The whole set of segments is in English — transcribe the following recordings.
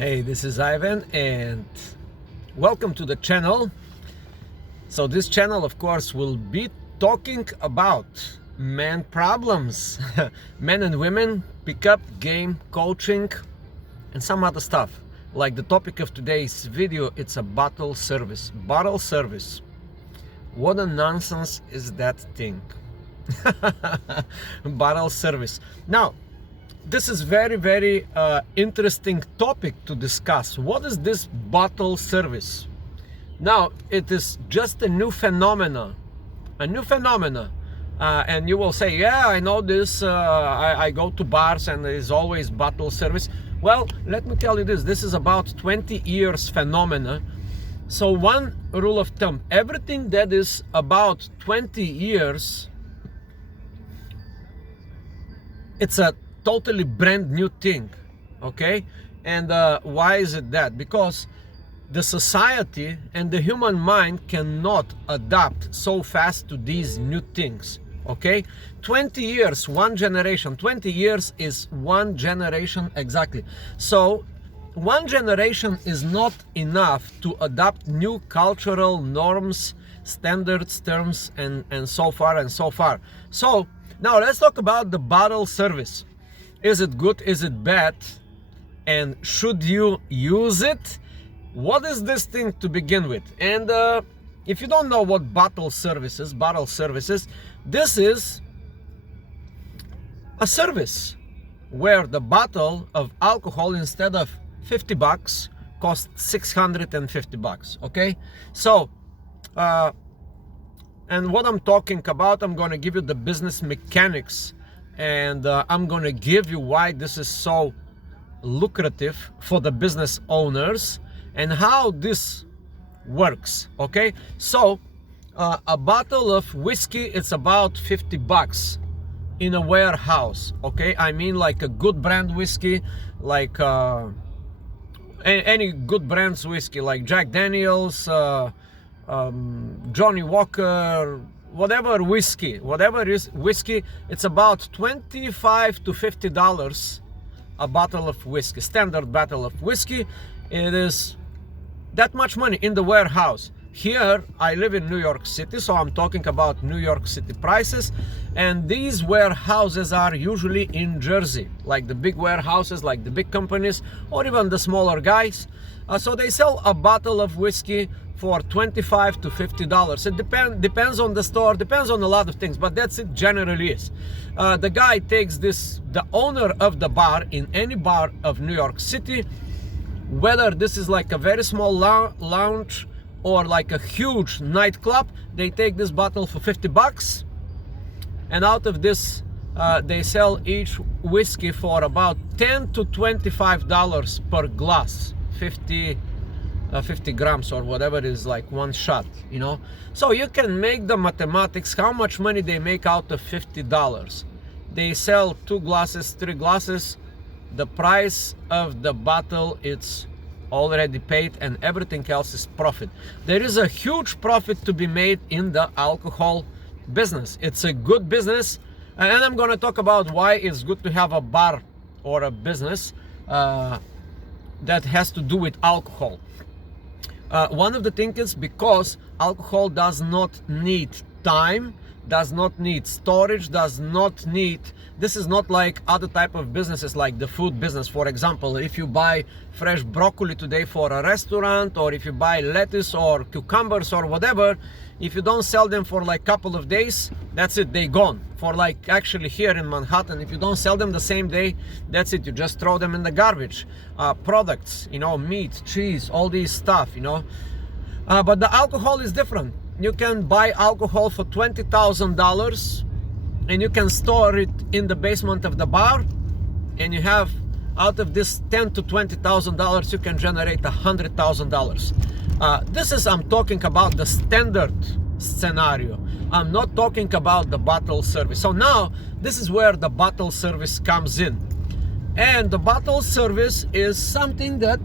Hey, this is Ivan and welcome to the channel. So this channel, of course, will be talking about man problems, men and women, pickup game, coaching, and some other stuff. Like the topic of today's video, it's a bottle service. Bottle service. What a nonsense is that thing? Bottle service. Now, this is very interesting topic to discuss. What is this bottle service? Now, it is just a new phenomena, and you will say, yeah, I know this, I go to bars and there is always bottle service. Well, let me tell you this is about 20 years phenomena. So one rule of thumb, everything that is about 20 years, it's a totally brand new thing, okay? And why is it that? Because the society and the human mind cannot adapt so fast to these new things, okay? 20 years, one generation. 20 years is one generation exactly. So one generation is not enough to adapt new cultural norms, standards, terms, and so far and so far. So now let's talk about the bottle service. Is it good? Is it bad? And should you use it? What is this thing to begin with? And if you don't know what bottle services, this is a service where the bottle of alcohol, instead of 50 bucks, costs 650 bucks, okay? So, and what I'm talking about, I'm gonna give you the business mechanics, and I'm gonna give you why this is so lucrative for the business owners and how this works, okay? So a bottle of whiskey, it's about 50 bucks in a warehouse, okay? I mean, like a good brand whiskey, like any good brand's whiskey, like Jack Daniels, Johnny Walker, whatever whiskey, it's about $25 to $50 a bottle of whiskey, standard bottle of whiskey. It is that much money in the warehouse. Here, I live in New York City, so I'm talking about New York City prices, and these warehouses are usually in Jersey, like the big warehouses, like the big companies, or even the smaller guys. So they sell a bottle of whiskey for $25 to $50. It depends on the store, depends on a lot of things, but that's it generally is. The guy takes this, the owner of the bar in any bar of New York City, whether this is like a very small lounge or like a huge nightclub, they take this bottle for 50 bucks, and out of this they sell each whiskey for about $10 to $25 per glass, 50 grams or whatever is like one shot, you know. So you can make the mathematics how much money they make out of $50. They sell 2 glasses, 3 glasses, the price of the bottle, it's already paid, and everything else is profit. There is a huge profit to be made in the alcohol business. It's a good business, and I'm going to talk about why it's good to have a bar or a business that has to do with alcohol. One of the things is because alcohol does not need time, does not need storage, this is not like other type of businesses like the food business. For example, if you buy fresh broccoli today for a restaurant, or if you buy lettuce or cucumbers or whatever, if you don't sell them for like couple of days, that's it, they gone. For like actually here in Manhattan, if you don't sell them the same day, that's it, you just throw them in the garbage. Products, you know, meat, cheese, all these stuff, you know. But the alcohol is different. You can buy alcohol for $20,000 and you can store it in the basement of the bar, and you have, out of this $10,000 to $20,000, you can generate $100,000. This is, I'm talking about the standard scenario. I'm not talking about the bottle service. So now this is where the bottle service comes in, and the bottle service is something that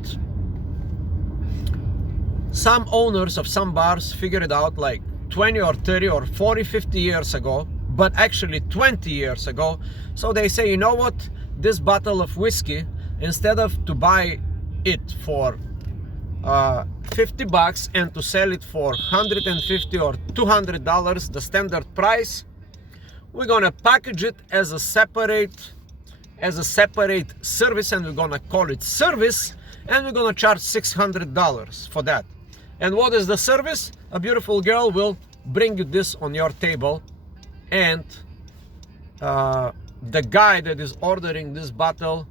some owners of some bars figured it out like 20 or 30 or 40, 50 years ago, but actually 20 years ago. So they say, you know what, this bottle of whiskey, instead of to buy it for 50 bucks and to sell it for 150 or $200, the standard price, we're gonna package it as a separate service, and we're gonna call it service, and we're gonna charge $600 for that. And what is the service? A beautiful girl will bring you this on your table, and the guy that is ordering this bottle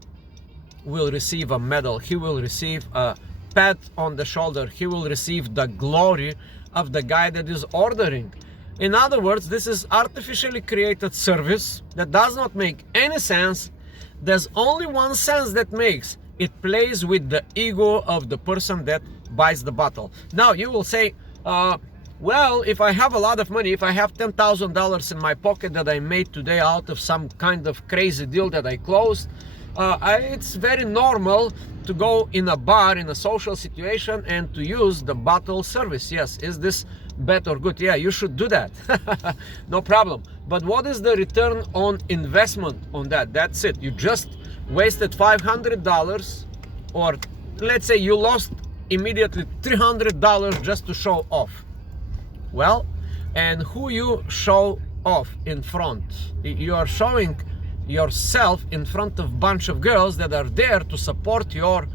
will receive a medal. He will receive a pat on the shoulder. He will receive the glory of the guy that is ordering. In other words, this is artificially created service that does not make any sense. There's only one sense that makes. It plays with the ego of the person that buys the bottle. Now you will say, well, if I have a lot of money, if I have $10,000 in my pocket that I made today out of some kind of crazy deal that I closed, it's very normal to go in a bar, in a social situation, and to use the bottle service. Yes, is this bad or good? Yeah, you should do that. No problem. But what is the return on investment on that? That's it. You just wasted $500, or let's say you lost immediately $300 just to show off. Well, and who you show off in front? You are showing yourself in front of a bunch of girls that are there to support your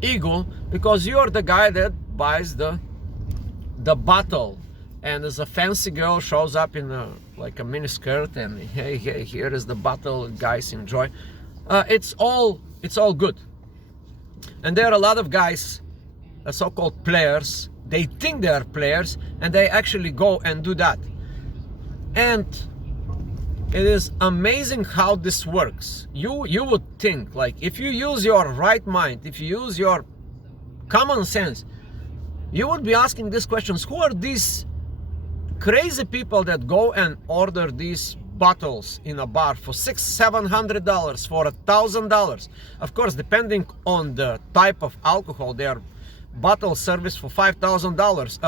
ego, because you're the guy that buys the bottle. And as a fancy girl shows up in like a mini skirt, and hey, here is the bottle, guys, enjoy. It's all good. And there are a lot of guys, so-called players. They think they are players, and they actually go and do that. And it is amazing how this works. You would think, like, if you use your right mind, if you use your common sense, you would be asking these questions. Who are these crazy people that go and order these bottles in a bar for $600-700, for $1,000? Of course, depending on the type of alcohol, they are bottle service for $5,000.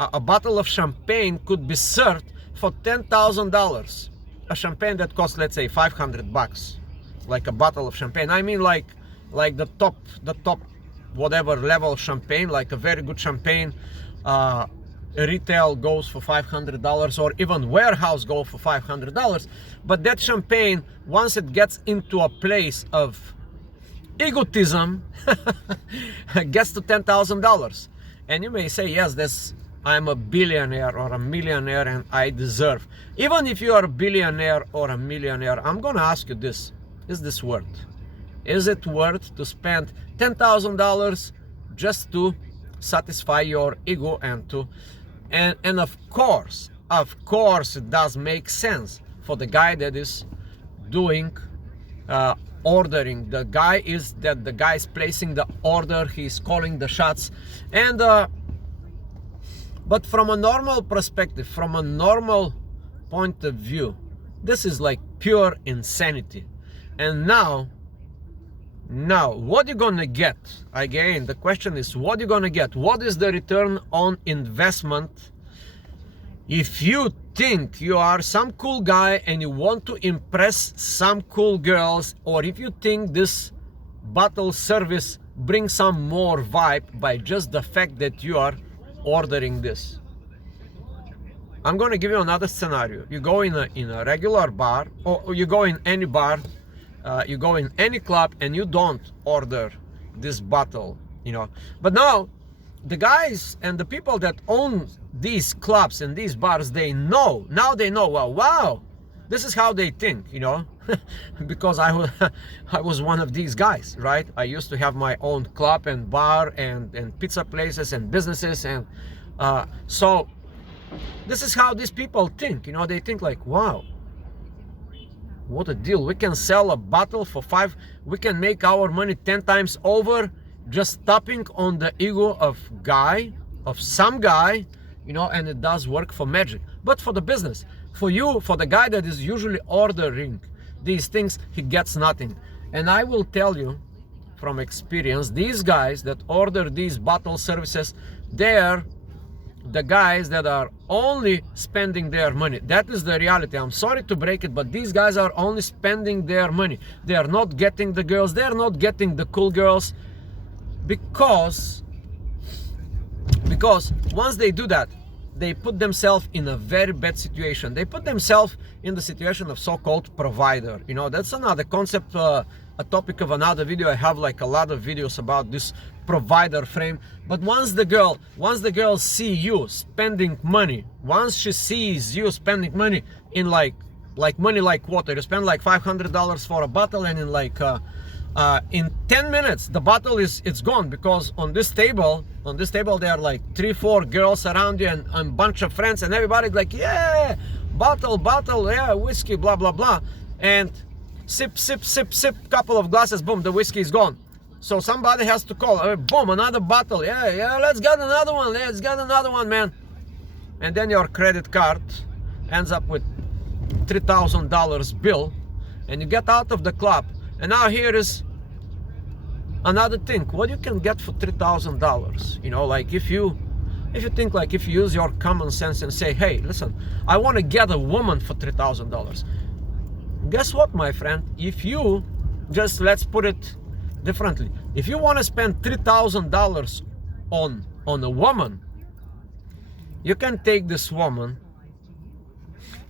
A bottle of champagne could be served for $10,000. A champagne that costs, let's say, $500, like a bottle of champagne. I mean, like the top whatever level champagne, like a very good champagne, retail goes for $500, or even warehouse go for $500. But that champagne, once it gets into a place of egotism, gets to $10,000. And you may say, yes, I'm a billionaire or a millionaire and I deserve. Even if you are a billionaire or a millionaire, I'm gonna ask you this: is this worth? Is it worth to spend $10,000 just to satisfy your ego and of course it does make sense for the guy that is doing ordering. The guy is placing the order, he's calling the shots. And but from a normal perspective, from a normal point of view, this is like pure insanity. And now what you gonna get? Again, the question is, what you gonna get? What is the return on investment if you think you are some cool guy and you want to impress some cool girls, or if you think this bottle service brings some more vibe by just the fact that you are ordering this? I'm going to give you another scenario. You go in a regular bar, or you go in any bar, you go in any club, and you don't order this bottle, But now the guys and the people that own these clubs and these bars, they know. Now they know, well, wow, this is how they think, because I was one of these guys, right? I used to have my own club and bar and pizza places and businesses, and so this is how these people think. They think like, wow, what a deal. We can sell a bottle for $5. We can make our money 10 times over just tapping on the ego of some guy, and it does work for magic. But for the business, for the guy that is usually ordering these things, he gets nothing. And I will tell you from experience, these guys that order these bottle services, they're the guys that are only spending their money. That is the reality. I'm sorry to break it, but these guys are only spending their money. They are not getting the girls. They are not getting the cool girls, because once they do that, they put themselves in a very bad situation. They put themselves in the situation of so-called provider. You know, that's another concept, a topic of another video. I have like a lot of videos about this provider frame. But once the girl see you spending money, once she sees you spending money in like money like water, you spend like $500 for a bottle, and in 10 minutes the bottle it's gone, because on this table there are like 3-4 girls around you, and a bunch of friends, and everybody's like, yeah, bottle, yeah, whiskey, blah blah blah, and sip, couple of glasses, boom, the whiskey is gone. So somebody has to call, boom, another bottle, yeah, let's get another one, man. And then your credit card ends up with $3,000 bill, and you get out of the club. And now here is another thing, what you can get for $3,000. You know, like if you think, like if you use your common sense and say, hey, listen, I want to get a woman for $3,000. Guess what, my friend? If you just, let's put it differently, if you want to spend $3,000 on a woman, you can take this woman,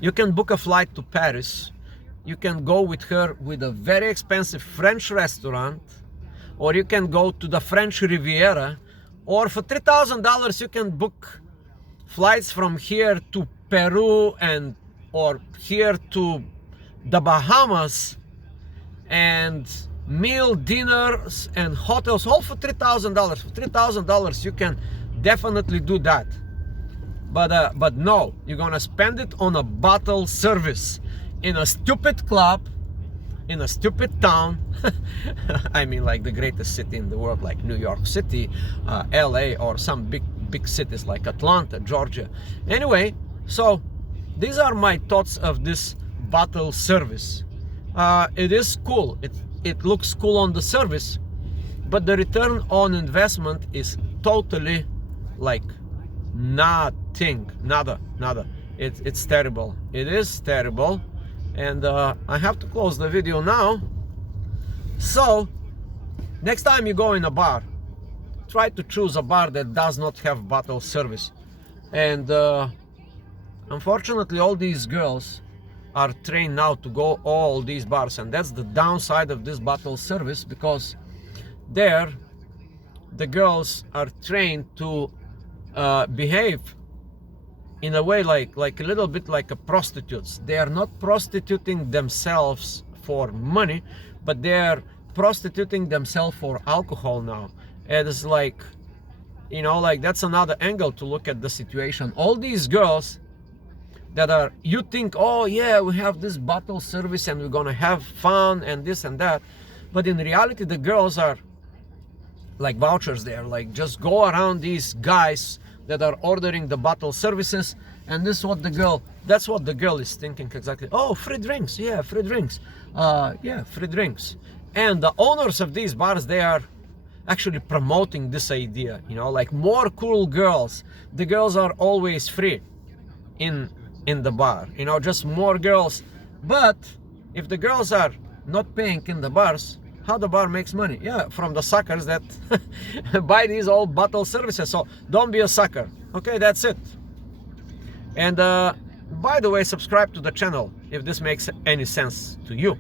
you can book a flight to Paris, you can go with her with a very expensive French restaurant, or you can go to the French Riviera, or for $3,000 you can book flights from here to Peru, or here to the Bahamas, and meal, dinners, and hotels, all for $3,000. For $3,000 you can definitely do that. But no, you're gonna spend it on a bottle service in a stupid club, in a stupid town. I mean, like the greatest city in the world, like New York City, LA, or some big cities like Atlanta, Georgia. Anyway, so these are my thoughts of this bottle service. It is cool, it looks cool on the service, but the return on investment is totally like nothing, nada. It's terrible. It is terrible. And I have to close the video now. So next time you go in a bar, try to choose a bar that does not have bottle service. And unfortunately, all these girls are trained now to go all these bars, and that's the downside of this bottle service, because there the girls are trained to behave in a way like a little bit like a prostitutes. They are not prostituting themselves for money, but they are prostituting themselves for alcohol now. It is like, you know, like that's another angle to look at the situation. All these girls that are, you think, oh yeah, we have this bottle service and we're gonna have fun and this and that, but in reality the girls are like vouchers. They are like just go around these guys that are ordering the bottle services, and this is what the girl, that's what the girl is thinking exactly. Oh, free drinks, yeah, free drinks, yeah, free drinks. And the owners of these bars, they are actually promoting this idea, you know, like more cool girls. The girls are always free in the bar, you know, just more girls. But if the girls are not paying in the bars, how the bar makes money? Yeah, from the suckers that buy these old bottle services. So don't be a sucker. Okay, that's it. And by the way, subscribe to the channel if this makes any sense to you.